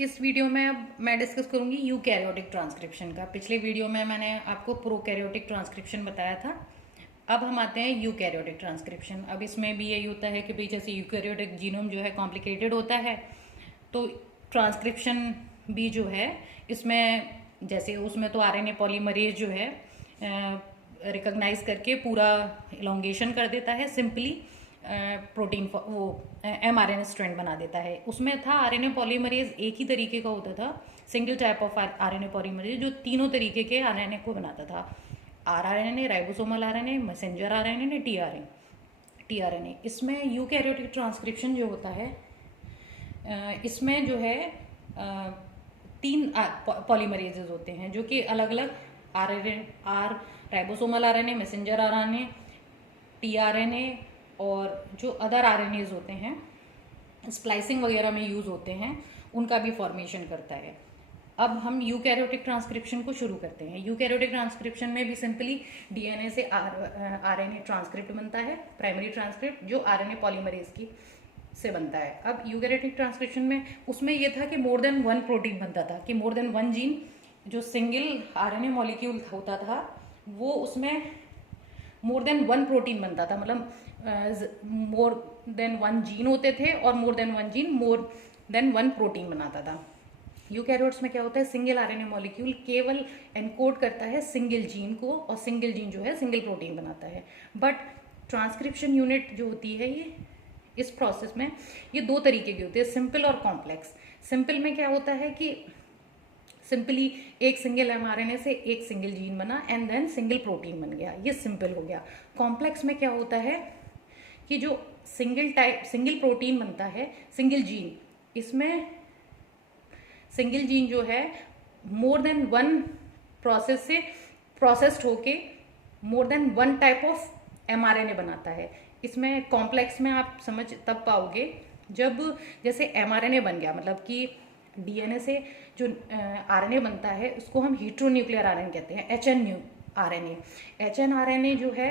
इस वीडियो में अब मैं डिस्कस करूंगी यूकैरियोटिक ट्रांसक्रिप्शन का। पिछले वीडियो में मैंने आपको प्रोकैरियोटिक ट्रांसक्रिप्शन बताया था। अब हम आते हैं यूकैरियोटिक ट्रांसक्रिप्शन। अब इसमें भी यही होता है कि भाई जैसे यूकैरियोटिक जीनोम जो है कॉम्प्लिकेटेड होता है, तो ट्रांसक्रिप्शन भी जो है इसमें जैसे उसमें तो आरएनए पॉलीमरेज जो है रिकॉग्नाइज करके पूरा इलोंगेशन कर देता है, सिंपली प्रोटीन वो एमआरएनए स्ट्रैंड बना देता है। उसमें था आरएनए पॉलीमरेज एक ही तरीके का होता था, single type of RNA polymerase जो तीनों तरीके के आरएनए को बनाता था। RRNA, ribosomal RNA, messenger RNA, tRNA. इसमें यूकैरियोटिक ट्रांसक्रिप्शन जो होता है इसमें जो है तीन पॉलीमरेजेस होते हैं जो कि अलग अलग ribosomal RNA, messenger RNA, tRNA और जो अदर आरएनएज होते हैं स्प्लाइसिंग वगैरह में यूज होते हैं, उनका भी फॉर्मेशन करता है। अब हम यूकैरियोटिक ट्रांसक्रिप्शन को शुरू करते हैं। यूकैरियोटिक ट्रांसक्रिप्शन में भी सिंपली डीएनए से आरएनए ट्रांसक्रिप्ट बनता है, प्राइमरी ट्रांसक्रिप्ट जो आरएनए पॉलीमरेज की से बनता है। अब यूकैरियोटिक ट्रांसक्रिप्शन में उसमें यह था कि मोर देन वन प्रोटीन बनता था, कि मोर देन वन जीन जो सिंगल आरएनए मॉलिक्यूल होता था वो उसमें मोर देन वन प्रोटीन बनता था, मतलब मोर देन वन जीन होते थे और more than one gene more than one protein बनाता था। यूकैरियोट्स में क्या होता है, सिंगल आरएनए मॉलिक्यूल केवल एनकोड करता है सिंगल जीन को और सिंगल जीन जो है सिंगल प्रोटीन बनाता है। बट ट्रांसक्रिप्शन यूनिट जो होती है ये इस प्रोसेस में ये दो तरीके की होती है, सिंपल और कॉम्प्लेक्स। सिंपल में क्या होता है कि सिंपली एक सिंगल एमआरएनए से एक सिंगल जीन बना एंड देन सिंगल प्रोटीन बन गया, ये सिंपल हो गया। कॉम्प्लेक्स में क्या होता है कि जो सिंगल प्रोटीन बनता है, सिंगल जीन, इसमें सिंगल जीन जो है मोर देन वन प्रोसेस से प्रोसेस्ड होके more than one type of mRNA बनाता है। इसमें कॉम्प्लेक्स में आप समझ तब पाओगे जब जैसे एमआरएनए बन गया, मतलब कि डीएनए से जो आरएनए बनता है उसको हम हीट्रोन्यूक्लियर आरएनए कहते हैं, एचएनआरएनए जो है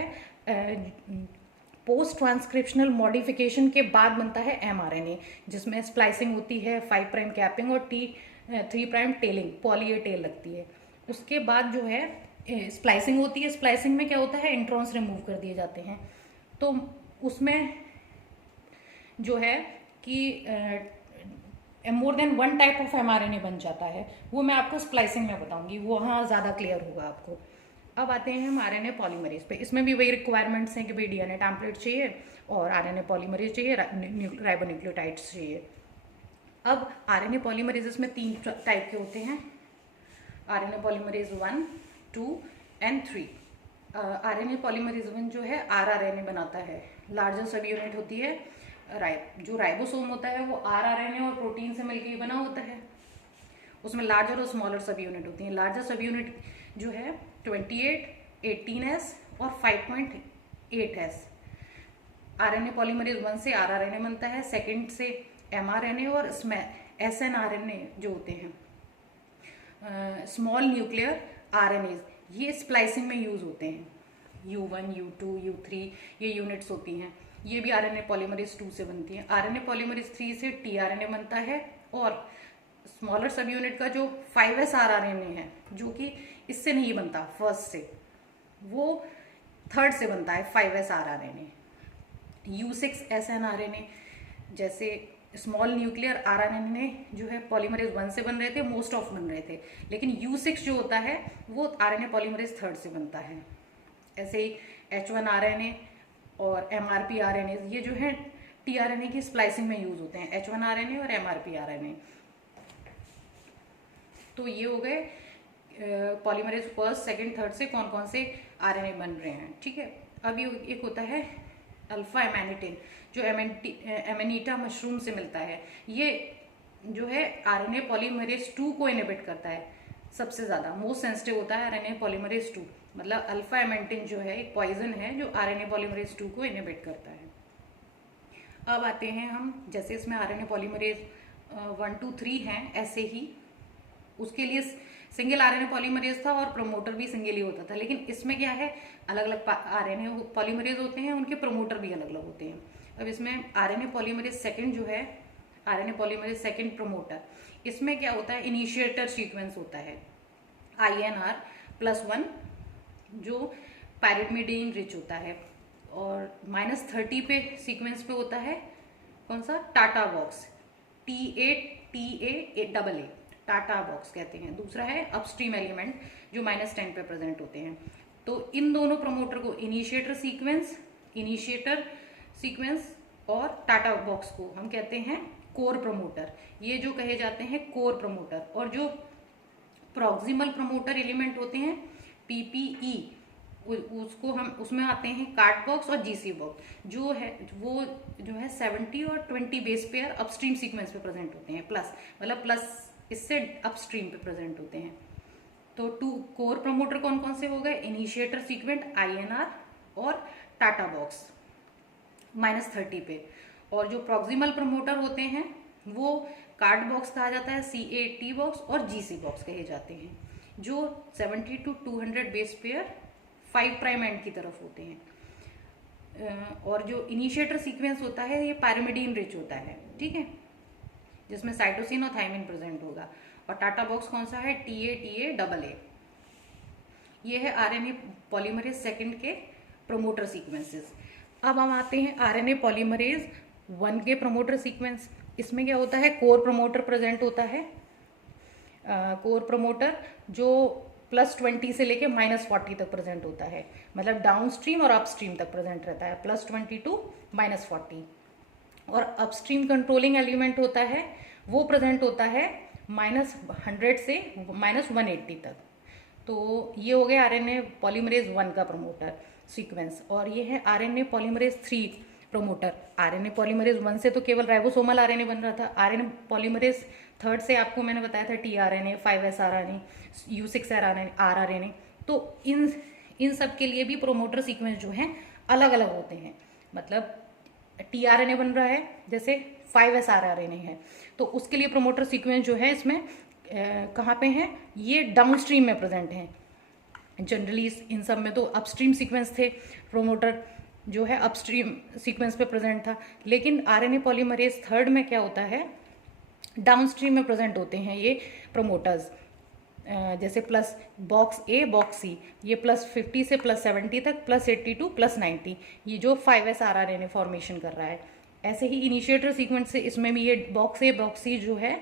पोस्ट ट्रांसक्रिप्शनल मॉडिफिकेशन के बाद बनता है एमआरएनए, जिसमें स्प्लाइसिंग होती है, 5 प्राइम कैपिंग और 3 prime tailing, poly A tail लगती है। उसके बाद जो है स्प्लाइसिंग होती है। स्प्लाइसिंग में क्या होता है, इंट्रॉन्स रिमूव कर दिए जाते हैं। तो उसमें जो है कि more than one type of mRNA बन जाता है, वो मैं आपको स्प्लाइसिंग में बताऊंगी, वहाँ ज़्यादा क्लियर होगा आपको। अब आते हैं हम आरएनए पॉलीमरेज पे। इसमें भी वही रिक्वायरमेंट्स हैं कि भाई डीएनए टेम्पलेट चाहिए और आरएनए पॉलीमरेज चाहिए, राइबोन्यूक्लियोटाइड्स चाहिए। अब आरएनए पॉलीमरेजेस में 3 टाइप के होते हैं, RNA polymerase 1, 2 and 3। RNA polymerase 1 जो है आरआरएनए बनाता है, लार्जर सब यूनिट होती है। जो राइबोसोम होता है वो आरआरएनए और प्रोटीन से मिलकर बना होता है, उसमें लार्जर और स्मॉलर सब यूनिट होती हैं। लार्जर सब यूनिट जो है 28, 18S और 5.8S। आरएनए पॉलीमरेज 1 से आरआरएनए बनता है, सेकंड से एमआरएनए और एसएनआरएनए जो होते हैं स्मॉल न्यूक्लियर आरएनएज, ये स्प्लाइसिंग में यूज होते हैं। U1, U2, U3 ये यूनिट्स होती हैं, ये भी आरएनए पॉलीमरेज 2 से बनती है। आरएनए पॉलीमरेज 3 से टीआरएनए बनता है और स्मॉलर सब यूनिट का जो 5S आरआरएनए है जो कि इससे नहीं बनता फर्स्ट से, वो थर्ड से बनता है 5S आरआरएनए। U6 एसएनआरएनए जैसे स्मॉल न्यूक्लियर आरएनए जो है पॉलीमरेज 1 से बन रहे थे, मोस्ट ऑफ बन रहे थे, लेकिन U6 जो होता है वो आरएनए पॉलीमरेज 3 से बनता है। ऐसे ही H1 आरएनए और MRP आरएनए ये जो है टीआरएनए की स्प्लाइसिंग में यूज होते हैं, H1 आरएनए और MRP आरएनए। तो ये हो गए पॉलीमरेज फर्स्ट, सेकंड, थर्ड से कौन कौन से आरएनए बन रहे हैं, ठीक है। अब ये एक होता है अल्फा एमेनिटिन जो एमेनिटा मशरूम से मिलता है। ये जो है आरएनए पॉलीमरेज 2 को इनहिबिट करता है, सबसे ज़्यादा मोस्ट सेंसिटिव होता है आरएनए पॉलीमरेज 2, मतलब अल्फा एमेनिटिन जो है एक पॉइजन है जो आरएनए पॉलीमरेज 2 को इनहिबिट करता है। अब आते हैं हम, जैसे इसमें आरएनए पॉलीमरेज 1, 2, 3 हैं, ऐसे ही उसके लिए सिंगल आरएनए पॉलीमरेज था और प्रमोटर भी सिंगल ही होता था, लेकिन इसमें क्या है अलग अलग आरएनए पॉलीमरेज होते हैं, उनके प्रमोटर भी अलग अलग होते हैं। अब इसमें आरएनए पॉलीमरेज सेकंड जो है आरएनए पॉलीमरेज सेकंड प्रमोटर, इसमें क्या होता है, इनिशिएटर सीक्वेंस होता है INR+1 जो पायरिडमिडीन रिच होता है, और -30 पे सीक्वेंस पे होता है कौन सा, TATA box, TA TATA box कहते हैं। दूसरा है अपस्ट्रीम एलिमेंट जो -10 पे प्रेजेंट होते हैं। तो इन दोनों प्रमोटर को इनिशिएटर सीक्वेंस और टाटा बॉक्स को हम कहते हैं कोर प्रमोटर, ये जो कहे जाते हैं कोर प्रमोटर। और जो प्रॉक्सिमल प्रमोटर एलिमेंट होते हैं PPE, उसको हम उसमें आते हैं कार्ड बॉक्स और GC बॉक्स, जो है वो जो है 70 और 20 बेस पेयर अपस्ट्रीम सीक्वेंस पे प्रेजेंट होते हैं, प्लस इससे अपस्ट्रीम पे प्रेजेंट होते हैं। तो 2 कोर प्रमोटर कौन कौन से हो गए, इनिशिएटर सीक्वेंट INR और टाटा बॉक्स -30 पे। और जो प्रॉक्सिमल प्रमोटर होते हैं वो कार्ड बॉक्स कहा जाता है, CAT बॉक्स और GC बॉक्स कहे जाते हैं, जो 70 to 200 base pair 5 prime and की तरफ होते हैं। और जो इनिशिएटर सीक्वेंस होता है ये पायरिमिडीन रिच होता है, ठीक है, जिसमें साइटोसिन और थायमिन प्रेजेंट होगा। और टाटा बॉक्स कौन सा है, TA ये है आरएनए पॉलीमरेज सेकंड के प्रमोटर सीक्वेंसेस। अब हम आते हैं आरएनए पॉलीमरेज 1 के प्रमोटर सीक्वेंस। इसमें क्या होता है, कोर प्रमोटर प्रेजेंट होता है, कोर प्रमोटर जो +20 से लेके -40 तक प्रेजेंट होता है, मतलब डाउनस्ट्रीम और अपस्ट्रीम तक प्रेजेंट रहता है, +20 to -40। और अपस्ट्रीम कंट्रोलिंग एलिमेंट होता है वो प्रेजेंट होता है -100 से -180 तक। तो ये हो गया आरएनए पॉलीमरेज 1 का प्रमोटर सीक्वेंस। और ये है RNA polymerase 3 promoter. RNA polymerase 1 से तो केवल राइबोसोमल आरएनए बन रहा था, आरएनए पॉलीमरेज 3 से आपको मैंने बताया था tRNA, 5S RNA, U6 rRNA। तो इन सब के लिए भी प्रमोटर सीक्वेंस जो हैं अलग अलग होते हैं, मतलब tRNA बन रहा है जैसे 5S rRNA है, तो उसके लिए प्रमोटर सीक्वेंस जो है इसमें कहाँ पे हैं, ये डाउनस्ट्रीम में प्रेजेंट हैं। जनरली इन सब में तो अपस्ट्रीम सीक्वेंस थे, प्रमोटर जो है अपस्ट्रीम सीक्वेंस पे प्रेजेंट था, लेकिन आरएनए पॉलीमरेज 3 में क्या होता है, डाउनस्ट्रीम में प्रेजेंट होते हैं ये प्रमोटर्स, जैसे plus box A box C, ये +50 से +70 तक, +80 to +90, ये जो 5S rRNA फॉर्मेशन कर रहा है। ऐसे ही इनिशिएटर सीक्वेंस से इसमें भी ये बॉक्स A बॉक्स C जो है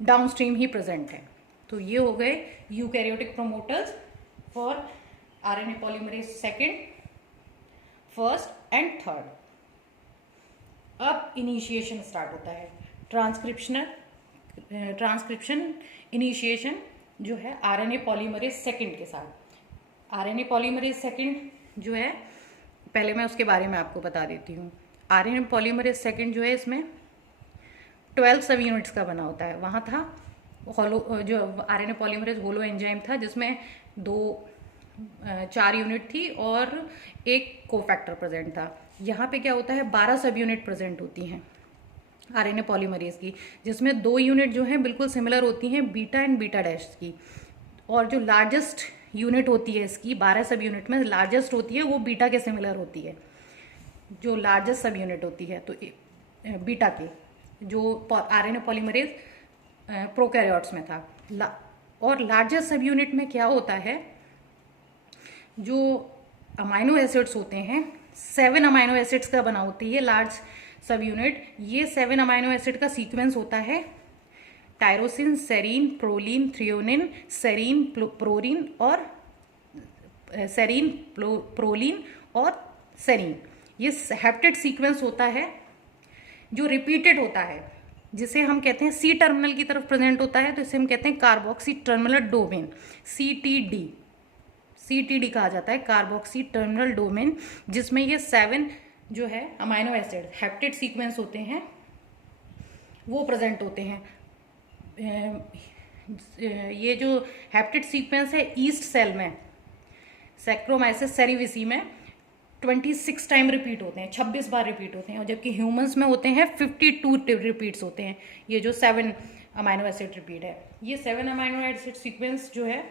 डाउनस्ट्रीम ही प्रेजेंट है। तो ये हो गए eukaryotic promoters for RNA polymerase second, first and third. अब इनिशिएशन स्टार्ट होता है, ट्रांसक्रिप्शन इनिशिएशन जो है आरएनए पॉलीमरेज सेकंड के साथ। आरएनए पॉलीमरेज सेकंड जो है, पहले मैं उसके बारे में आपको बता देती हूँ। आरएनए पॉलीमरेज सेकंड जो है इसमें 12 सब यूनिट्स का बना होता है। वहाँ था होलो, जो आरएनए पॉलीमरेज होलो एंजाइम था जिसमें 4 यूनिट थी और एक कोफैक्टर प्रेजेंट था। यहाँ पे क्या होता है, 12 सब यूनिट प्रेजेंट होती हैं आरएनए पॉलीमरेज की, जिसमें 2 यूनिट जो हैं बिल्कुल सिमिलर होती हैं बीटा एंड बीटा डैश की, और जो लार्जेस्ट यूनिट होती है इसकी 12 सब यूनिट में लार्जेस्ट होती है वो बीटा के सिमिलर होती है, जो लार्जेस्ट सब यूनिट होती है तो बीटा के, जो आरएनए पॉलीमरेज प्रोकैरियोट्स में था। और लार्जेस्ट सब यूनिट में क्या होता है, जो अमाइनो एसिड्स होते हैं 7 अमाइनो एसिड्स का बना होती है लार्ज सब यूनिट। ये 7 अमाइनो एसिड का सीक्वेंस होता है tyrosine, serine, proline, threonine, serine, proline और सेरीन, प्रोलीन और सेरीन। ये हेप्टेड सीक्वेंस होता है जो रिपीटेड होता है, जिसे हम कहते हैं C टर्मिनल की तरफ प्रेजेंट होता है, तो इसे हम कहते हैं कार्बोक्सी टर्मिनल डोमेन, CTD कहा जाता है, कार्बोक्सी टर्मिनल डोमेन, जिसमें ये 7 जो है अमाइनो एसिड हेप्टेड सीक्वेंस होते हैं वो प्रेजेंट होते हैं। ये जो हेप्टेड सीक्वेंस है ईस्ट सेल में, सैक्रोमाइसिस सेरिविसी में 26 टाइम रिपीट होते हैं, 26 बार रिपीट होते हैं, और जबकि ह्यूमंस में होते हैं 52 रिपीट्स होते हैं। ये जो 7 अमाइनो एसिड रिपीट है, ये 7 अमाइनो एसिड सीक्वेंस जो है